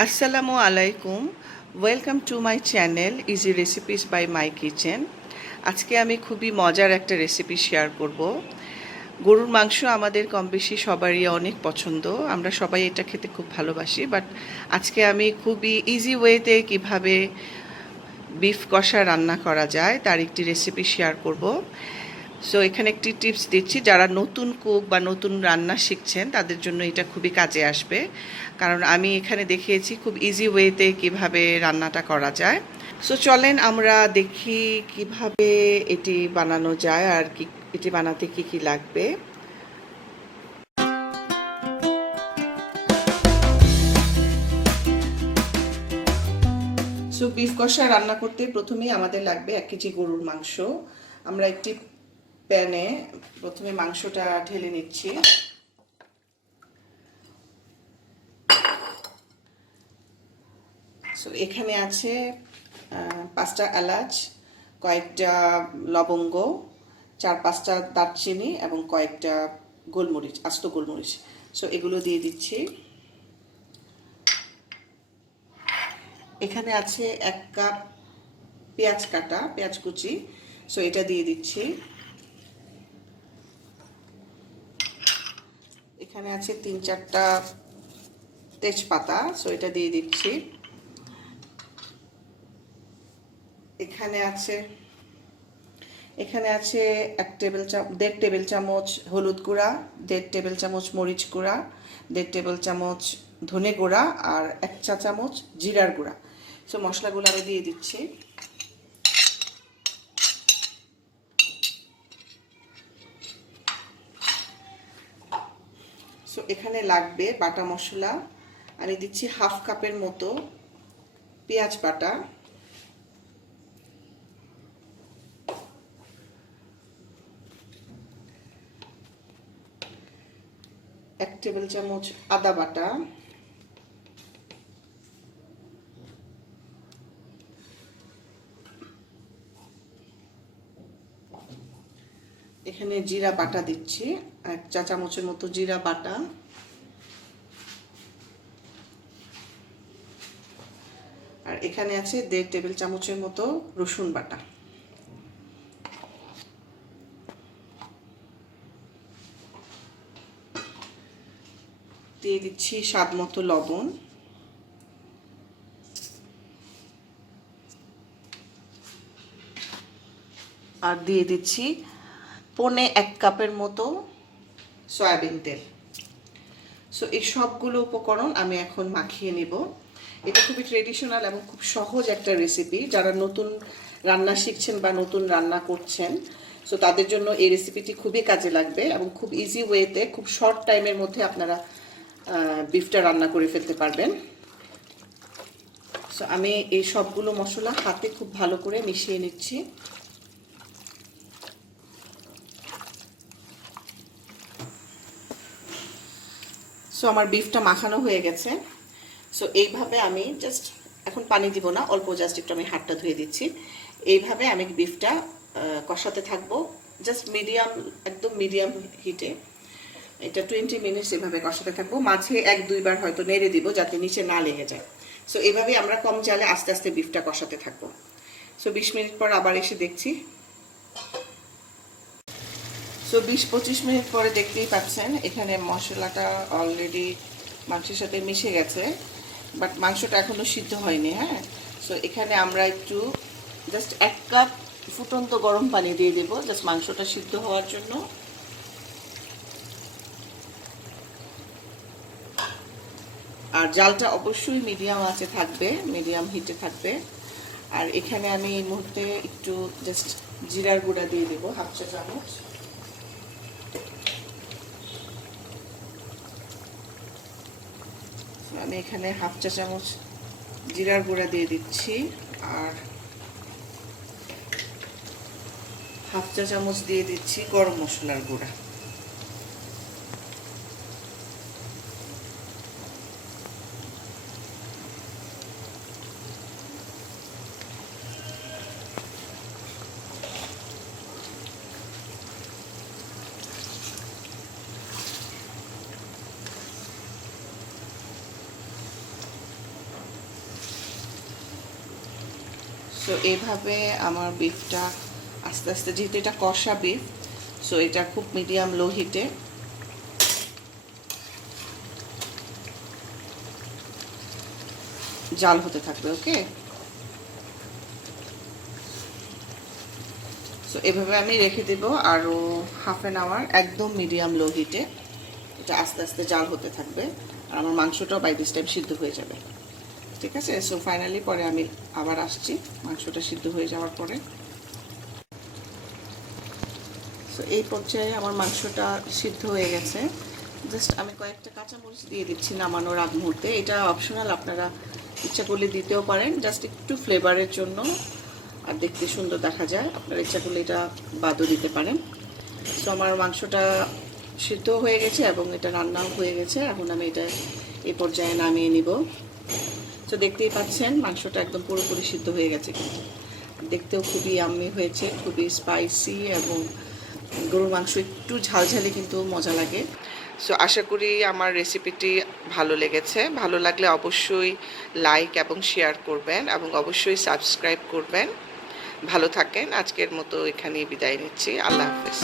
আসসালামু আলাইকুম। Welcome to my channel easy recipes by my kitchen. আজকে আমি খুবই মজার একটা রেসিপি শেয়ার করব। গরুর মাংস আমাদের কম বেশি সবারই অনেক পছন্দ, আমরা সবাই এটা খেতে খুব ভালোবাসি। বাট আজকে আমি খুবই ইজি ওয়েতে কিভাবে বিফ কষা রান্না করা যায় তার একটি রেসিপি শেয়ার করব। সো এখানে একটি টিপস দিচ্ছি, যারা নতুন কুক বা নতুন রান্না শিখছেন তাদের জন্য এটা খুবই কাজে আসবে, কারণ আমি এখানে দেখিয়েছি খুব ইজি ওয়েতে কিভাবে রান্নাটা করা যায়। সো চলেন আমরা দেখি কিভাবে এটি বানানো যায় আর কি এটি বানাতে কি কি লাগবে। সো বিফ কষা রান্না করতে প্রথমেই আমাদের লাগবে 1 কেজি গরুর মাংস। আমরা একটি প্যানে প্রথমে মাংসটা ঢেলে নিচ্ছি। সো এখানে আছে 5টা এলাচ, কয়েকটা লবঙ্গ, 4-5টা দারচিনি এবং কয়েকটা গোলমরিচ, আস্ত গোলমরিচ। সো এগুলো দিয়ে দিচ্ছি। এখানে আছে 1 কাপ পেঁয়াজ কাটা, পেঁয়াজ কুচি। সো এটা দিয়ে দিচ্ছি। এখানে আছে 3-4টা তেজপাতা। সো এটা দিয়ে দিচ্ছি। এখানে আছে 1.5 টেবিল চামচ হলুদ গুঁড়া, 1.5 টেবিল চামচ মরিচ গুঁড়া, 1.5 টেবিল চামচ ধনে গুঁড়া আর 1 চা চামচ জিরার গুঁড়া। সো মশলাগুলো আমি দিয়ে দিচ্ছি। সো এখানে লাগবে বাটা মশলা। আমি দিচ্ছি 1/2 কাপের মতো পেঁয়াজ বাটা, 1 টেবিল চামচ আদা বাটা, এখানে জিরা বাটা দিচ্ছি 1 চা চামচের মতো জিরা বাটা, আর এখানে আছে 1.5 টেবিল চামচের মতো রসুন বাটা। দিয়ে দিচ্ছি স্বাদ মতো লবণ, আর দিয়ে দিচ্ছি 1.25 কাপের মতো সয়াবিন তেল। সো এই সবগুলো উপকরণ আমি এখন মাখিয়ে নেব। এটা খুবই ট্রেডিশনাল এবং খুব সহজ একটা রেসিপি। যারা নতুন রান্না শিখছেন বা নতুন রান্না করছেন, সো তাদের জন্য এই রেসিপিটি খুবই কাজে লাগবে এবং খুব ইজি ওয়েতে খুব শর্ট টাইমের মধ্যে আপনারা বিফটা রান্না করে ফেলতে পারবেন। সো আমি এই সবগুলো মশলা হাতে খুব ভালো করে মিশিয়ে নিচ্ছি। সো আমার বিফটা মাখানো হয়ে গেছে। সো এইভাবে আমি জাস্ট এখন পানি দিব না, অল্প জাস্ট একটু আমি হাতটা ধুয়ে দিচ্ছি। এইভাবে আমি বিফটা কষাতে থাকবো, জাস্ট মিডিয়াম, একদম মিডিয়াম হিটে। এটা 20 মিনিটস এভাবে কষাতে থাকবো। মাঝে 1-2 বার হয়তো নেড়ে দিব যাতে নিচে না লেগে যায়। সো এইভাবে আমরা কম জালে আস্তে আস্তে বিফটা কষাতে থাকবো। সো 20 মিনিট পর আবার এসে দেখছি। সো 20-25 মিনিট পরে দেখতেই পাচ্ছেন এখানে মশলাটা অলরেডি মাংসের সাথে মিশে গেছে, বাট মাংসটা এখনও সিদ্ধ হয়নি। হ্যাঁ, সো এখানে আমরা একটু জাস্ট 1 কাপ ফুটন্ত গরম পানি দিয়ে দেবো জাস্ট মাংসটা সিদ্ধ হওয়ার জন্য। আর জালটা অবশ্যই মিডিয়াম আঁচে থাকবে, মিডিয়াম হিটে থাকবে। আর এখানে আমি এই মুহূর্তে একটু জাস্ট জিরার গুঁড়া দিয়ে দেবো 1/2 চা চামচ। আমি এখানে 1/2 চা চামচ জিরার গুঁড়া দিয়ে দিচ্ছি, আর 1/2 চা চামচ দিয়ে দিচ্ছি গরম মশলার গুঁড়া। সো এইভাবে আমার বিফটা আস্তে আস্তে, যেহেতু এটা কষা বিফ, সো এটা খুব মিডিয়াম লো হিটে জাল হতে থাকবে। ওকে, সো এভাবে আমি রেখে দেব আরও হাফ অ্যান আওয়ার একদম মিডিয়াম লো হিটে। এটা আস্তে আস্তে জাল হতে থাকবে আর আমার মাংসটাও বাই দিস টাইম সিদ্ধ হয়ে যাবে। ঠিক আছে, সো ফাইনালি পরে আমি আবার আসছি মাংসটা সিদ্ধ হয়ে যাওয়ার পরে। সো এই পর্যায়ে আমার মাংসটা সিদ্ধ হয়ে গেছে। জাস্ট আমি কয়েকটা কাঁচামরিচ দিয়ে দিচ্ছি নামানোর আগ মুহূর্তে। এটা অপশনাল, আপনারা ইচ্ছা করলে দিতেও পারেন, জাস্ট একটু ফ্লেভারের জন্য আর দেখতে সুন্দর দেখা যায়। আপনারা ইচ্ছা করলে এটা বাদও দিতে পারেন। সো আমার মাংসটা সিদ্ধ হয়ে গেছে এবং এটা রান্নাও হয়ে গেছে। এখন আমি এটা এই পর্যায়ে নামিয়ে নিব। তো দেখতেই পাচ্ছেন মাংসটা একদম পুরোপুরি সিদ্ধ হয়ে গেছে, কিন্তু দেখতেও খুবই ইয়াম্মি হয়েছে, খুবই স্পাইসি, এবং গরুর মাংস একটু ঝালঝালি কিন্তু মজা লাগে। সো আশা করি আমার রেসিপিটি ভালো লেগেছে। ভালো লাগলে অবশ্যই লাইক এবং শেয়ার করবেন এবং অবশ্যই সাবস্ক্রাইব করবেন। ভালো থাকেন। আজকের মতো এখানেই বিদায় নিচ্ছি। আল্লাহ হাফেজ।